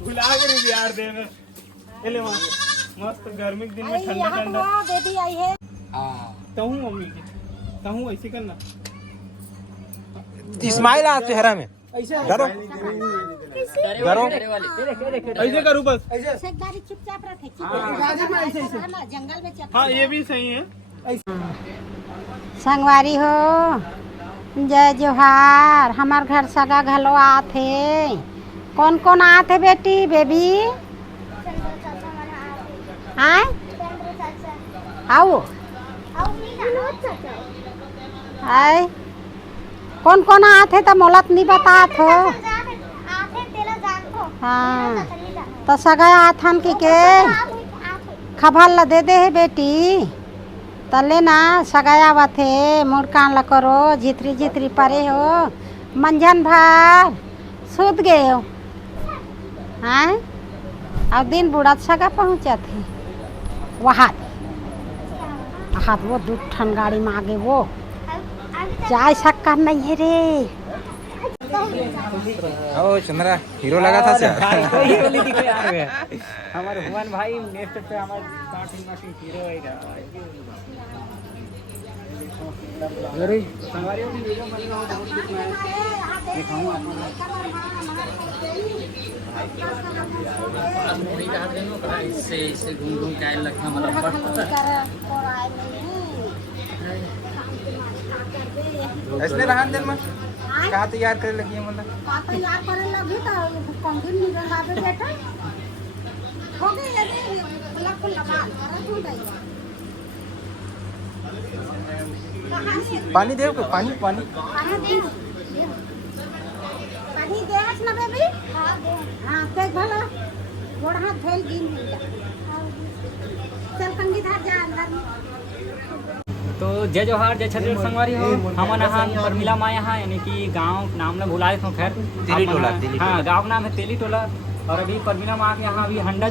भुला गए यार देना ले मस्त गर्मी के दिन में ठंडा ठंडा बेबी आई है। तहूँ मम्मी की तहूँ ऐसे करना स्माइल आ चेहरा में ऐसे डरो डरो ऐसे करूँ बस चुपचाप रखे जंगल में हाँ ये भी सही है। संगवारी हो जय जोहार। हमार घर सगा घलो आथे। कौन कौन आथे बेटी बेबी आए आओ आए कौन कौन आथे तो मोलत नहीं बतात हो। हाँ तो सगा आथन के खबर ला दे है बेटी तले ना सगाया बाथे मुड़कान ला करो झित्री झित्री परे हो मंझन भर सूत गए हो। हाँ अब दिन बुढ़ा सगा पहुँचा थे वहाँ हाथ वो दूध ठन गाड़ी में आगे वो जाए सक्का नहीं है रे। ओ चंद्रा हीरो लगा था क्या? हमारे हुमान भाई नेक्स्ट पे हमारे स्टार्टिंग हीरो आएगा। अरे संगवारी वाली वीडियो बनेगा बहुत कुछ मैं दिखाऊंगा इससे इससे घूम घूम के आए लगता मतलब इसने रहन देन में का तैयार करे लगी है मतलब का तैयार करे लगी तो कंगन निकल आवे बेटा हो गई ये लग लगा करत हो गई। पानी देव को पानी पानी पानी दे ना बेबी। हां दे हां ते भला गोड़ हाथ धोल गिन चल कंगी धार जा अंदर। तो जय जोहार जय छत्तीसगढ़ संगवारी हो। हमन यहाँ परमिला माँ यहाँ यानी कि गांव नाम ला भुलाए थे खैर तेली टोला हाँ गांव नाम है तेली टोला। और अभी परमिला माँ के यहाँ अभी हंडा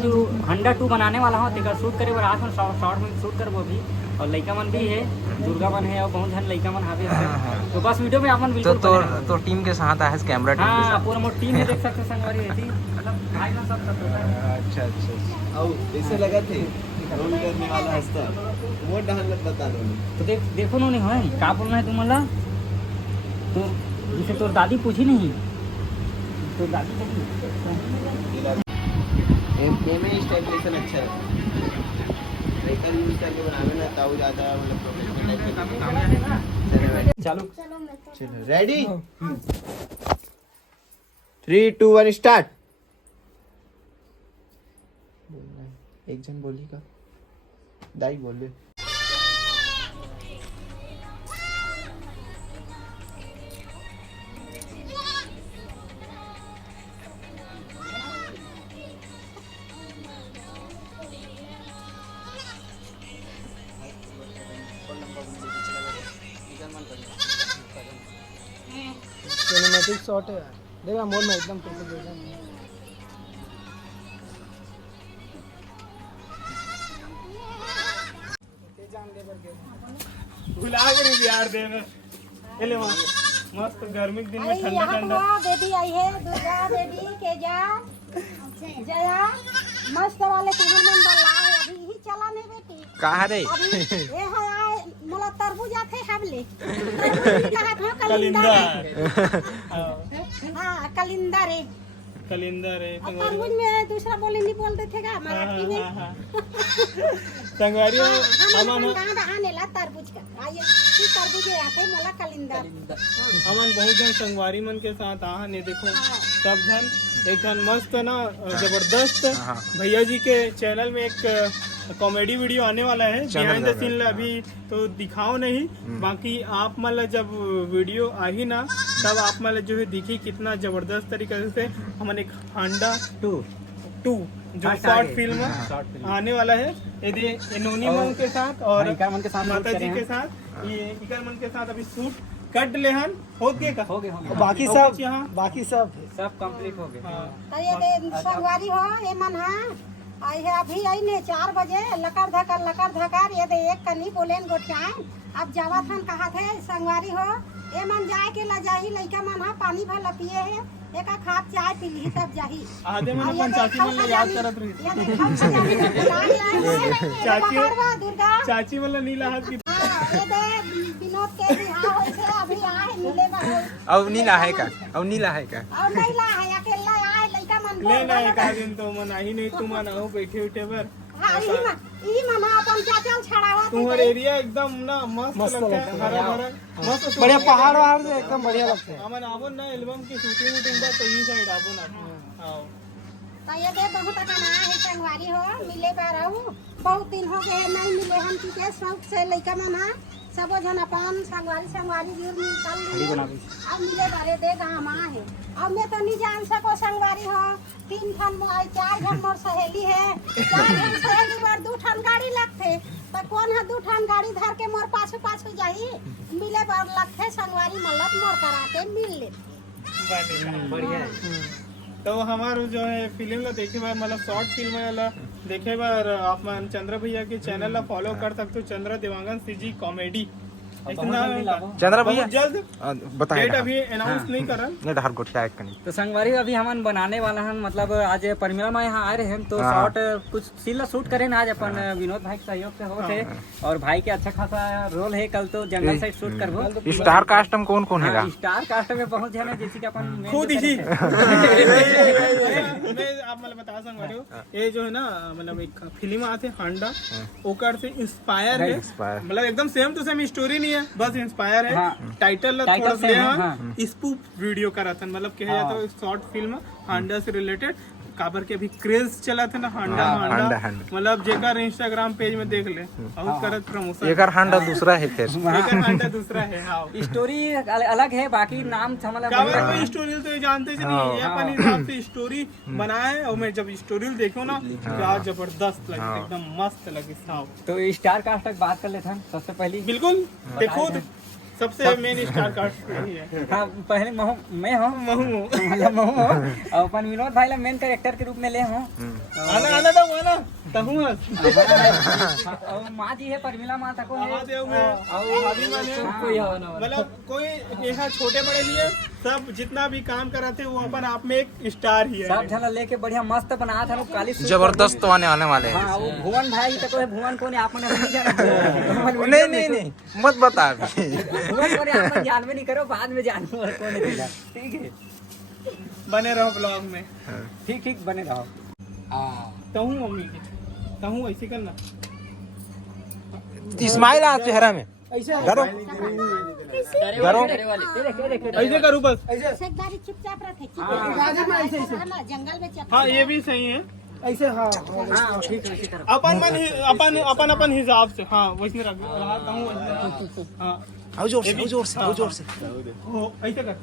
2 बनाने वाला हूँ तेकर शूट करे रात में शॉर्ट में शूट करबो भी। और लड़का मन भी है दुर्गा मन है और बहुत जन लड़का मन हावे तो बस वीडियो में अपन बिल्कुल तो टीम के साथ है कैमरा टीम के हाँ साथ पूरा मोट टीम है देख सकते संगवारी ऐसी मतलब भाई लोग सब अच्छा अच्छा और ऐसे लगा थे रोल करने वाला हंसता वो डांस बता दो तो देखो ना नहीं है क्या बोलना है तुम्हारा तो जिसे तोर दादी पूछी नहीं तो दादी में स्टाइलेशन अच्छा है लेकिन यूज करके बनावे ना ताऊ ज्यादा मतलब प्रोफेशनल चालू चलो रेडी 3 2 1 स्टार्ट। एक जन बोली का दाई बोले सिनेमैटिक शॉट है यार देखा मोड में एकदम कैसे देखा भुला गए यार देना ले मस्त गर्मी के दिन में ठंडा ठंडा बेबी आई है दुर्गा बेबी के जा जया मस्त वाले कहां मन बल्ला है अभी ही चला नहीं बेटी कहाँ रे ये है आए मला तरबूज आथे हमले तरबूज कहा था कलिंदा हां कलिंदा रे कलिंदा रे तरबूज में दूसरा बोले नहीं बोलते थे का मराठी में संगवारी अमन कहां नेला तरबूज का आइए की तरबूज आथे मला कलिंदा अमन बहुत जन संगवारी मन के साथ आ ने देखो सब जन एक जन मस्त ना जबरदस्त भैया जी के चैनल में एक कॉमेडी वीडियो आने वाला है बिहाइंड द सीन अभी तो दिखाओ नहीं बाकी आप मतलब जब वीडियो आ ही ना तब आप मतलब जो है दिखी कितना जबरदस्त तरीके से हमने एक हांडा 2 जो शॉर्ट फिल्म आने वाला है ये इनोनी मन के साथ और माता जी के साथ ये इकर मन के साथ अभी शूट कट लेहन हो गए का बाकी सब कंप्लीट हो गए। ये संगवारी हो ये मन हां आई है अभी आई ने 4 बजे लकार धकार ये दे एक कनी बोलेन गोठियाए अब जावा थन कहा थे संगवारी हो ए मन जाए के ला जाही लइका मन हा पानी भर पिए है एका खाप चाय पी ली तब जाही आधे में अपन चाची मन याद करत रही दुर्गा चाची वाला नीला हाथ की ये दे विनोद के बियाह होय छे अभी आए मिले बा अब नीला है का अब नीला है का और नहीं ला है अकेला आए लइका मन लेना एक दिन तो मन आई नहीं तुम आना बैठे उठे पर हां ई मना अपन चाचल छड़ावा तुम्हारा एरिया एकदम ना मस्त लगता है हरा भरा मस्त बढ़िया पहाड़ वहाड़ से एकदम बढ़िया लगता है। हमन आवन ना एल्बम की शूटिंग वूटिंग बा तो ई साइड आवन आओ तो ये दे बहुत कना है संगवारी हो मिले बा रहू बहुत दिन हो गए नहीं मिले हम के शौक से लइका मना सब जन अपन संगवारी दूर निकल ली अब मिले बारे दे गाँव है अब मैं तो नहीं जान सको संगवारी हो 3 ठन मोर 4 ठन मोर सहेली है 4 ठन सहेली बार 2 ठन गाड़ी लगथे तो कौन है 2 ठन गाड़ी धर के मोर पाछू पाछू जाही मिले बार लगथे संगवारी मतलब मोर करा के मिल ले बढ़िया तो हमारे जो है फिल्म ला देखे बार मतलब शॉर्ट फिल्म वाला देखे बार आप चंद्र भैया के चैनल ला फॉलो कर सकते हो चंद्र देवांगन सीजी कॉमेडी चंद्रा भैया जल्द बताए डेट अभी अनाउंस नहीं कर नहीं डहर गोट टाइप कनी तो संगवारी अभी हम बनाने वाला हम मतलब आज परमिला में यहाँ आ रहे हैं तो शॉर्ट कुछ सीन शूट करें ना आज अपन विनोद भाई के सहयोग से होते और भाई के अच्छा खासा रोल है कल तो जंगल साइड शूट करबो स्टार कास्ट में कौन कौन हैगा स्टार कास्ट में पहुंच जाना जैसे कि अपन खुद इसी मैं आप मतलब बता संगवारी हो ये जो है ना मतलब एक फिल्म आते हांडा ओकर से इंस्पायर है मतलब एकदम सेम टू सेम स्टोरी नहीं है बस इंस्पायर है टाइटल थोड़ा से स्पूफ वीडियो का रहता मतलब कहा जाता है शॉर्ट फिल्म हांडा से रिलेटेड काबर के अभी क्रेज चला था ना हांडा मतलब जेकर इंस्टाग्राम पेज में देख ले और करत प्रमोशन एकर हांडा दूसरा है फिर एकर हांडा दूसरा है हां स्टोरी अलग है बाकी नाम मतलब काबर कोई स्टोरी तो जानते ही नहीं ये अपन हिसाब से स्टोरी बनाए और मैं जब स्टोरी देखो ना क्या जबरदस्त लगी एकदम मस्त लगी साहब तो स्टार कास्ट तक बात कर लेते हैं सबसे पहले बिल्कुल देखो सबसे मेन स्टार कास्ट यही है हाँ पहले मैं हूँ मतलब महू और अपन विनोद भाई ला मेन कैरेक्टर के रूप में ले हूँ आना तो आना तहु और माँ जी है परमिला माँ तको है मतलब कोई यहाँ छोटे बड़े लिए सब जितना भी काम करा थे वो अपन आप में एक स्टार ही है सब झला लेके बढ़िया मस्त बना था काली जबरदस्त आने वाले हैं हाँ वो भुवन भाई तको है भुवन को आप नहीं जाना नहीं मत बता भुवन को आप जान में नहीं करो बाद में जान कौन है ठीक है बने रहो ब्लॉग में ठीक बने रहो तहु मम्मी तहु ऐसे करना स्माइल आ चेहरा में ऐसे डरो ऐसे करूँ बस एक गाड़ी चुपचाप रखे जंगल में हाँ ये भी सही है ऐसे हाँ ठीक है इसी तरह अपन हिसाब से हाँ वैसे रख रहा हूँ हाँ जोर से हो ऐसे कर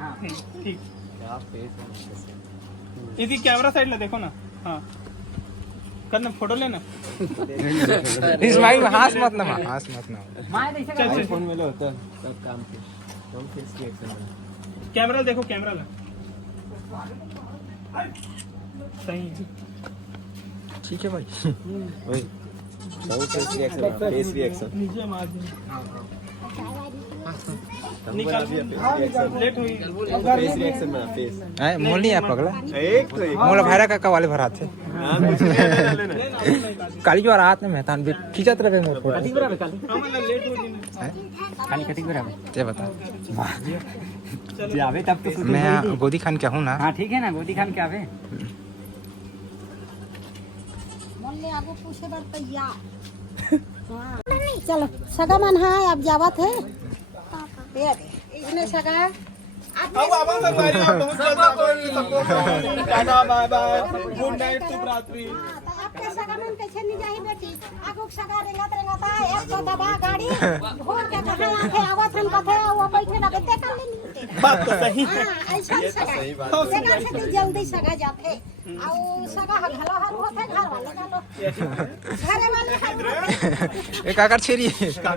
हाँ ठीक इसी कैमरा साइड ले देखो ना हाँ करना फोटो लेना स्माइल हाथ मत ना माँ ऐसे कर फोन में होता है सब काम के हम फेस की एक्शन कैमरा देखो कैमरा ला सही है ठीक है भाई सब फेस रिएक्शन नीचे मार दे निकाल लेट हुई फेस रिएक्शन में फेस मोल नहीं है पगला एक तो मोल भाईरा का वाले भरा थे काली जो रात में मेहतान भी खींचत रहे मोर फोटो कथी बराबर काली लेट हो खाली कथी बराबर ये बता आवे तब तो मैं गोदी खान क्या हूँ ना हाँ ठीक है ना गोदी खान के आवे मन ले आगो पूछे बार तैयार चलो सगा मन है अब जावत है इसने सगा अब अपन संगवारी बहुत सबको tata bye bye good night शुभ रात्रि आपके सगा मन कैसे नहीं जाही बेटी आगो सगा रेंगत एक तो दबा गाड़ी घोर के कहां आके आवत हम कथे वो बैठे लगे ते कर लेनी बात तो सही हां ऐसा सगा सगा से जल्दी सगा जाते और सगा हलो हर होते घर वाले का लोग घरे वाले हर एक आकर छेरी तब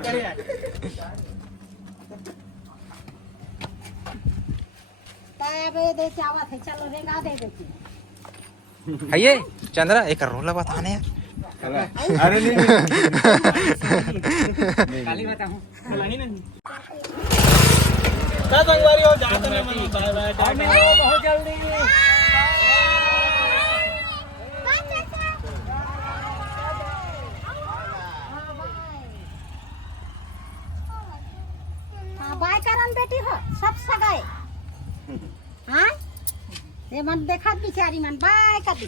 दे चावत है चलो रेंगा दे बेटी है ये चंद्रा एक रोला बताने यार अरे नहीं काली बताऊं नहीं का संगवारी हो जाते ना मन बाय बाय बहुत जल्दी बाय करन बेटी हो सब सगाए हाँ ये मन देखा बिचारी मन बाय कर दी